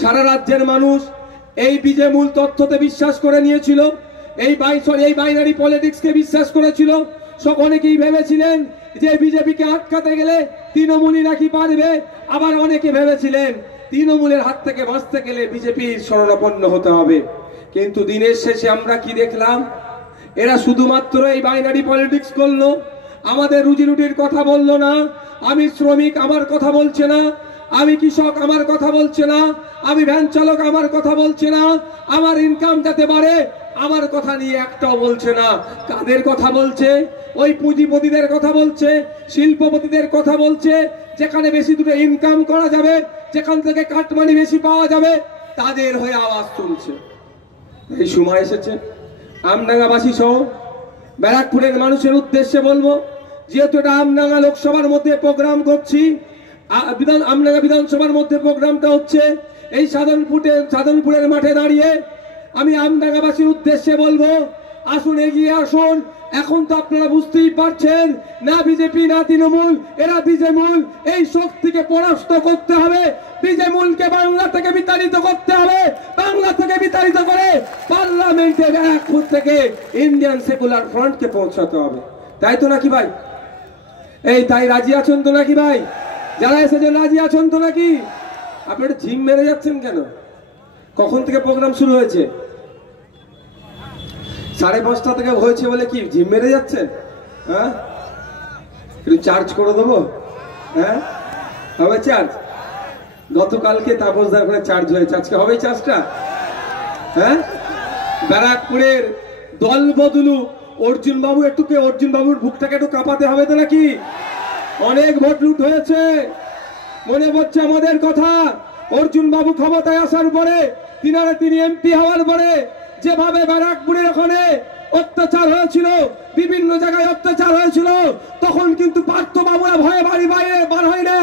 সারা রাজ্যের মানুষ এই বিজেমূল তথ্যতে বিশ্বাস করে নিয়েছিল, এই বাইনারি পলিটিক্সকে বিশ্বাস করেছিল। অনেকেই ভেবেছিলেন যে বিজেপিকে আটকাতে গেলে তৃণমূলই নাকি পারবে, আবার অনেকে ভেবেছিলেন তৃণমূলের হাত থেকে বাঁচতে গেলে বিজেপির শরণাপন্ন হতে হবে। কিন্তু দিনের শেষে আমরা কি দেখলাম? এরা শুধুমাত্র এই বাইনারি পলিটিক্স করলো, আমাদের রুজি রুটির কথা বললো না। আমি শ্রমিক আমার কথা বলছে না, আমি কৃষক আমার কথা বলছে না, আমি ভ্যান চালক আমার কথা বলছে না, আমার ইনকাম যাতে বাড়ে আমার কথা নিয়ে একটাও বলছে না। কাদের কথা বলছে? ওই পুঁজিপতিদের কথা বলছে, শিল্পপতিদের কথা বলছে, যেখানে বেশি দূরে ইনকাম করা যাবে, যেখান থেকে কাটমানি বেশি পাওয়া যাবে, তাদের হয়ে আওয়াজ তুলছে। এই সময় এসেছে আমডাঙ্গাবাসী সহ ব্যারাকপুরের মানুষের উদ্দেশ্যে বলবো, যেহেতু এটা আমডাঙ্গা লোকসভার মধ্যে প্রোগ্রাম করছি, আমডাঙ্গা বিধানসভার মধ্যে প্রোগ্রামটা হচ্ছে, এই সাধনপুরের মাঠে দাঁড়িয়ে আমি আমডাঙ্গাবাসীর উদ্দেশ্যে বলবো, আসুন এগিয়ে আসুন। এখন তো আপনারা বুঝতেই পারছেন, না বিজেপি না তৃণমূল, এরা বিজেমূল। এই শক্তিকে পরাস্ত করতে হবে, বিজেমূলকে বাংলা থেকে বিতাড়িত করতে হবে। বাংলা থেকে বিতাড়িত করে পার্লামেন্টে ব্যারাকপুর থেকে ইন্ডিয়ান সেকুলার ফ্রন্টকে পৌঁছাতে হবে। তাই তো নাকি ভাই? এই তাই রাজি আছেন তো নাকি ভাই? যারা এসেছেন রাজি আছেন তো নাকি? আপনারা ঝিম মেরে যাচ্ছেন কেন? কখন থেকে প্রোগ্রাম শুরু হয়েছে? 5:30 থেকে হয়েছে বলে কি ঝিম মেরে যাচ্ছেন? হ্যাঁ, একটু চার্জ করে দেবো। হ্যাঁ হবে চার্জ? গতকালকে তাপসদার করে চার্জ হয়েছে, আজকে হবে চার্জটা? হ্যাঁ, ব্যারাকপুরের দল বদলু অর্জুন বাবুর বুকটাকে একটু কাঁপাতে হবে তো নাকি? অনেক ভোট লুট হয়েছে, মনে পড়ছে আমাদের কথা। অর্জুন বাবু ক্ষমতায় আসার পরে, তিনি এমপি হওয়ার পরে যেভাবে ব্যারাকপুরের ওখানে অত্যাচার হয়েছিল, বিভিন্ন জায়গায় অত্যাচার হয়েছিল, তখন কিন্তু পার্থ বাবুরা ভয়ে বাড়ি বাইরে বার হয় না,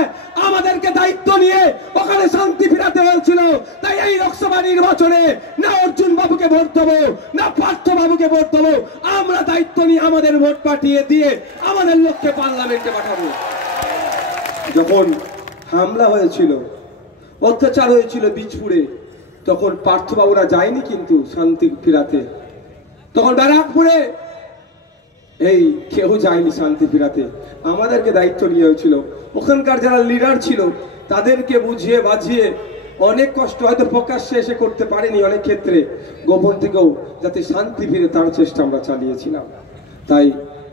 আমাদেরকে দায়িত্ব নিয়ে ওখানে শান্তি ফিরাতে হয়েছিল। তাই এই লোকসভা নির্বাচনে না অর্জুন বাবুকে ভোট দেবো, না পার্থ বাবুকে ভোট দেবো, আমরা দায়িত্ব নিয়ে আমাদের ভোট পাঠিয়ে দিয়ে আমাদের লোককে পার্লামেন্টে পাঠাবো। যখন হামলা হয়েছিল, অত্যাচার হয়েছিল বীজপুরে, তখন পার্থবাবুরা যায়নি কিন্তু শান্তি ফিরাতে। তখন ব্যারাকপুরে এই কেউ যায়নি শান্তি ফিরাতে, আমাদেরকে দায়িত্ব নিয়ে হয়েছিল। ওখানকার যারা লিডার ছিল তাদেরকে বুঝিয়ে বাঝিয়ে অনেক কষ্ট হয়তো প্রকাশ্যে এসে করতে পারেনি, অনেক ক্ষেত্রে গোপন থেকেও যাতে শান্তি ফিরে তার চেষ্টা আমরা চালিয়েছিলাম। তাই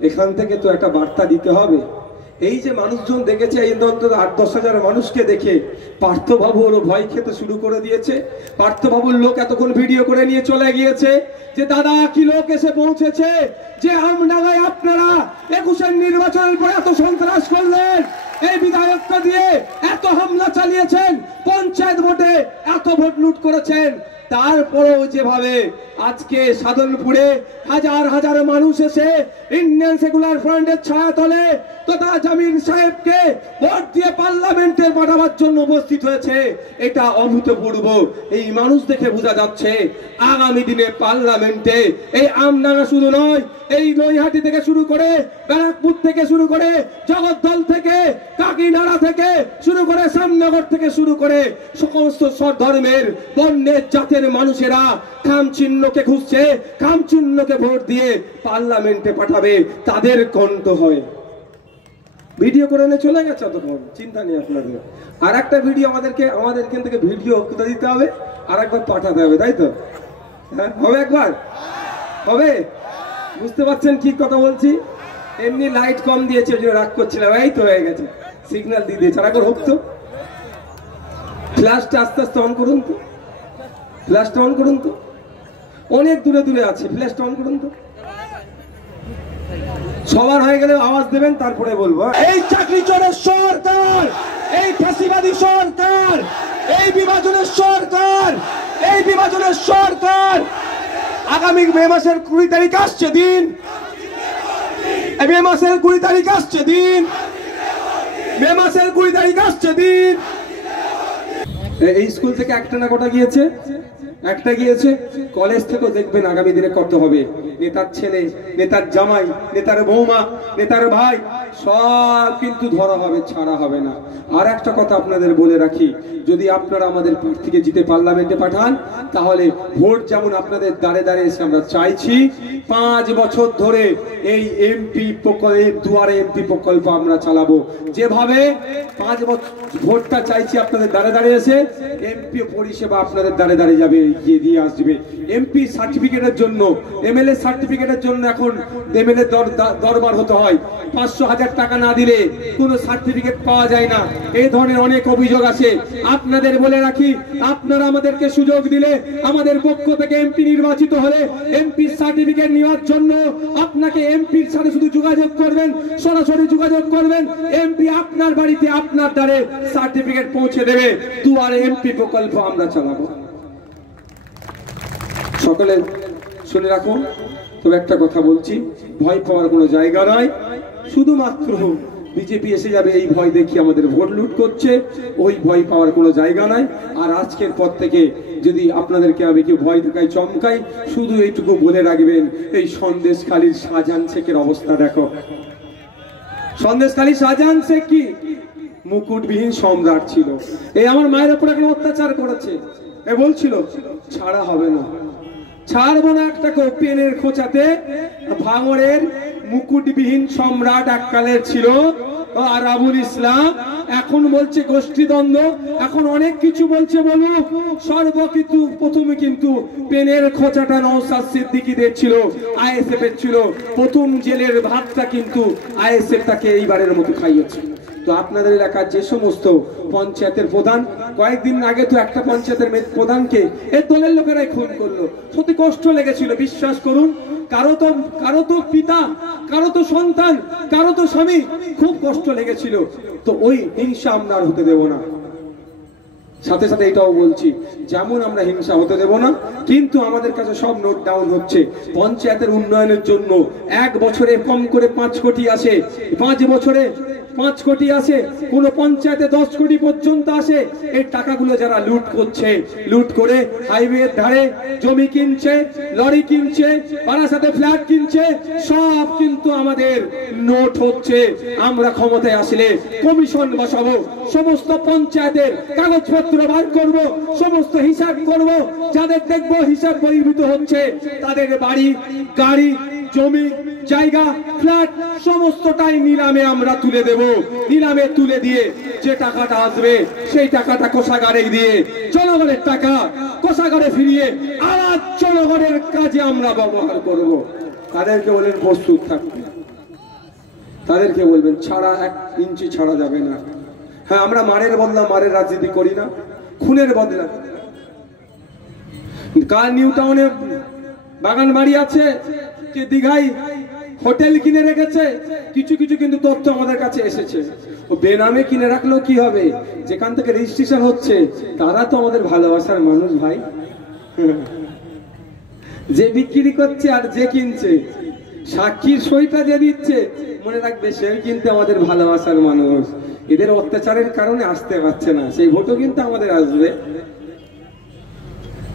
এখান থেকে তো একটা বার্তা দিতে হবে। এই যে মানুষজন দেখেছে, এই অন্তত 8-10 হাজার মানুষকে দেখে পার্থবাবু ওর ভয় খেতে শুরু করে দিয়েছে। পার্থবাবুর লোক এতক্ষণ ভিডিও করে নিয়ে চলে গিয়েছে যে দাদা কি লোক এসে পৌঁছেছে, যে আমডাঙ্গায় আপনারা 21-এর নির্বাচনের পরে এত সন্ত্রাস করলেন, এই বিধায়কটা দিয়ে এত হামলা চালিয়েছেন, পঞ্চায়েত ভোটে এত ভোট লুট করেছেন, তারপরেও যেভাবে আজকে সাধনপুরে হাজার হাজার মানুষ এসে ইন্ডিয়ান সেকুলার ফ্রন্টের ছায়াতলে তথা জামির সাহেবকে ভোট দিয়ে পার্লামেন্টে পাঠাবার জন্য উপস্থিত হয়েছে, এটা অভূতপূর্ব। এই মানুষ দেখে বোঝা যাচ্ছে আগামী দিনে পার্লামেন্টে এই আমডাঙ্গা শুধু নয়, এই নৈহাটি থেকে শুরু করে, ব্যারাকপুর থেকে শুরু করে, জগদ্দল থেকে, কাকিনাড়া থেকে শুরু করে, শ্যামনগর থেকে শুরু করে সমস্ত ধর্মের বর্ণের জাতের মানুষেরা খামচিহ্নকে খুঁজছে, খামচিহ্নকে ভোট দিয়ে পার্লামেন্টে পাঠাবে, তাদের কণ্ঠ হয়। ভিডিও করে নিয়ে চলে গেছে, তখন চিন্তা নেই আপনাদের। আর একটা ভিডিও আমাদের এখান থেকে ভিডিও কোথায় দিতে হবে, আর একবার পাঠাতে হবে, তাই তো? হ্যাঁ হবে, একবার হবে। বুঝতে পারছেন কি কথা বলছি? এমনি লাইট কম দিয়েছে, ওই জন্য রাগ করছিলাম। এই তো হয়ে গেছে, সিগন্যাল দিয়ে দিয়েছে, আর একবার হোক তো। ফ্ল্যাশটা আস্তে আস্তে অন করুন তো, ফ্ল্যাশটা অন করুন তো, অনেক দূরে দূরে আছে, ফ্ল্যাশটা অন করুন তো। সবার হয়ে গেলে আওয়াজ দেবেন, তারপরে বলবো। এই চাকরি চোরের সরকার, এই ফাঁসিবাদী সরকার, এই বিভাজনের সরকার, এই বিভাজনের সরকার আগামী মে মাসের 20 তারিখ আসছে দিন, মে মাসের 20 তারিখ আসছে দিন, মে মাসের 20 তারিখ আসছে দিন। এই স্কুল থেকে একটা না কটা গিয়েছে? একটা গিয়েছে। কলেজ থেকেও দেখবেন আগামী দিনে কত হবে। নেতার ছেলে, নেতার জামাই, নেতার বৌমা, নেতার ভাই সব কিন্তু ধরা হবে, ছাড়া হবে না। আর একটা কথা আপনাদের বলে রাখি, যদি আপনারা আমাদের প্রার্থীকে জিতে পার্লামেন্টে পাঠান, তাহলে ভোট যেমন আপনাদের দাঁড়ে দাঁড়িয়ে এসে আমরা চাইছি, 5 বছর ধরে এই এমপি প্রকল্প, দুয়ারে এমপি প্রকল্প আমরা চালাবো। যেভাবে 5 বছর ভোটটা চাইছি আপনাদের দাঁড়ে দাঁড়িয়ে এসে, এমপি পরিষেবা আপনাদের দাঁড়ে দাঁড়িয়ে যাবে, এগিয়ে দিয়ে আসবে। এমপি সার্টিফিকেটের জন্য, এমএলএ সার্টিফিকেটের জন্য এখন এমএলএ দরবার হতে হয়। 500,000 টাকা না দিলে কোনো সার্টিফিকেট পাওয়া যায় না। এই ধরনের অনেক অভিযোগ আছে। আপনাদের বলে রাখি, আপনারা আমাদেরকে সুযোগ দিলে, আমাদের পক্ষ থেকে এমপি নির্বাচিত হলে, এমপি সার্টিফিকেট নেওয়ার জন্য আপনাকে এমপির সাথে শুধু যোগাযোগ করবেন, সরাসরি যোগাযোগ করবেন। এমপি আপনার বাড়িতে আপনার দ্বারে সার্টিফিকেট পৌঁছে দেবে। দুয়ারে এমপি প্রকল্প আমরা চালাবো। সকলে শুনে রাখুন। তবে একটা কথা বলছি, ভয় পাওয়ার কোনো জায়গা নয়। শুধুমাত্র বিজেপি এসে যাবে এই ভয় দেখিয়ে আমাদের ভোট লুট করছে, ওই ভয় পাওয়ার কোনো জায়গা নাই। আর আজকের পর থেকে যদি আপনাদেরকে আমি কেউ ভয় দেখাই, চমকাই, শুধু এইটুকু বলে রাখবেন, এই সন্দেশখালীর শাহজাহান শেখের অবস্থা দেখো। সন্দেশখালীর শাহজাহান শেখ কি মুকুটবিহীন সম্রাট ছিল। এই আমার মায়ের উপর একটা অত্যাচার করেছে, এ বলছিল ছাড়া হবে না, ছাড়বো না একটা পেনের খোঁচাতে। ভাঙড়ের মুকুটবিহীন সম্রাট এককালের ছিল আরাবুল ইসলাম, এখন বলছে গোষ্ঠীদ্বন্দ্ব, এখন অনেক কিছু বলছে বলুক, সর্বকিছু প্রথমে কিন্তু পেনের খোঁচাটা নওশাদ সিদ্দিকীদের ছিল, আইএসএফ এর ছিল। প্রথম জেলের ভাতটা কিন্তু আইএসএফ তাকে এইবারের মতো খাইয়েছে। তো আপনাদের এলাকার যে সমস্ত পঞ্চায়েতের প্রধান, কয়েকদিন আগে তো একটা পঞ্চায়েতের প্রধানকে এর দলের লোকেরাই খুন করলো। সত্যি কষ্ট লেগেছিল, বিশ্বাস করুন। কারো তো পিতা, কারো তো সন্তান, কারো তো স্বামী, খুব কষ্ট লেগেছিল। তো ওই হিংসা আমরা আর হতে দেব না। সাথে সাথে এটাও বলছি, যেমন আমরা হিংসা হতে দেব না, কিন্তু আমাদের কাছে সব নোট ডাউন হচ্ছে। পঞ্চায়েতের উন্নয়নের জন্য 1 বছরে কম করে 5 কোটি আসে, 5 বছরে 5 কোটি আসে, কোন পঞ্চায়েতে 10 কোটি পর্যন্ত আসে। এই টাকাগুলো যারা লুট করছে, লুট করে হাইওয়ের ধারে জমি কিনছে, লরি কিনছে, বারাসাতে ফ্ল্যাট কিনছে, সব কিন্তু আমাদের নোট হচ্ছে। আমরা ক্ষমতায় আসলে কমিশন বসাবো, সমস্ত পঞ্চায়েতের কাগজপত্র বার করব, সমস্ত হিসাব করব। যাদের দেখবো হিসাব বহির্ভূত হচ্ছে, তাদের বাড়ি, গাড়ি, জমি, জায়গা, ফ্ল্যাট সমস্তটাই নিলামে আমরা তুলে দেব। নিলামে তুলে দিয়ে যে টাকাটা আসবে, সেই টাকাটা কোষাগারে দিয়ে, জনগণের টাকা কোষাগারে ফিরিয়ে আবার জনগণের কাজে আমরা ব্যবহার করব। তাদেরকে বলেন প্রস্তুত থাকতে, তাদেরকে বলবেন ছাড়া 1 ইঞ্চি ছাড়া যাবে না। হ্যাঁ, আমরা মারের বদলা মারের রাজনীতি করি না, খুনের বদলা। কার নিউ টাউনে বাগান বাড়ি আছে, কে দীঘায় হোটেল কিনে রেখেছে, কিছু কিছু কিন্তু তথ্য আমাদের কাছে এসেছে। ও বেনামে কিনে রাখলেও কি হবে, যেখান থেকে রেজিস্ট্রেশন হচ্ছে তারা তো আমাদের ভালোবাসার মানুষ ভাই। যে বিক্রি করছে আর যে কিনছে, সাক্ষীর সইটা যে দিচ্ছে, মনে রাখবে সেই কিন্তু আমাদের ভালোবাসার মানুষ। এদের অত্যাচারের কারণে আসতে পারছে না, সেই ভোটও কিন্তু আমাদের আসবে।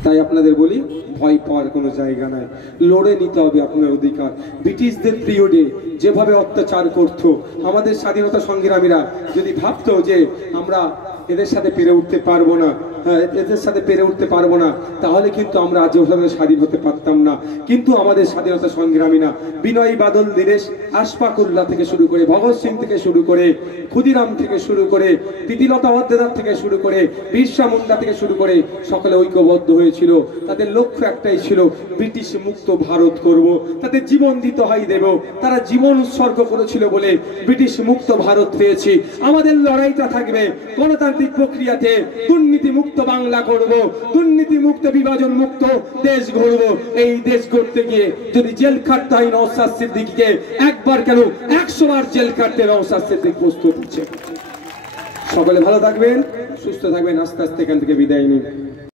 তাই আপনাদের বলি, ভয় পাওয়ার কোনো জায়গা নাই, লড়ে নিতে হবে আপনার অধিকার। ব্রিটিশদের পিরিয়ডে যেভাবে অত্যাচার করত, আমাদের স্বাধীনতা সংগ্রামীরা যদি ভাবতো যে আমরা এদের সাথে পেরে উঠতে পারবো না, এদের সাথে পেরে উঠতে পারবো না, তাহলে কিন্তু আমরা আজ ওভাবে স্বাধীন হতে পারতাম না। কিন্তু আমাদের স্বাধীনতা সংগ্রামীরা বিনয় বাদল দীনেশ, আশফাকুল্লাহ থেকে শুরু করে, ভগৎ সিং থেকে শুরু করে, ক্ষুদিরাম থেকে শুরু করে, প্রীতিলতা ওয়াদ্দেদার থেকে শুরু করে, বিরসা মুন্ডা থেকে শুরু করে সকলে ঐক্যবদ্ধ হয়েছিল। তাদের লক্ষ্য একটাই ছিল, ব্রিটিশ মুক্ত ভারত করব, তাদের জীবন দিতে হয় দেব। তারা জীবন উৎসর্গ করেছিল বলে ব্রিটিশ মুক্ত ভারত পেয়েছি। আমাদের লড়াইটা থাকবে গণতান্ত্রিক প্রক্রিয়াতে, দুর্নীতি মুক্ত বাংলা করব, দুর্নীতি মুক্ত বিভাজন মুক্ত দেশ গড়ব। এই দেশ গড়তে গিয়ে যদি জেল খাটতে হয় নওশাদ সিদ্দিকীকে, একবার কেন 100 বার জেল খাটতে নওশাদ সিদ্দিক প্রস্তুত হচ্ছে। সকলে ভালো থাকবেন, সুস্থ থাকবেন, আস্তে আস্তে এখান থেকে বিদায় নিন।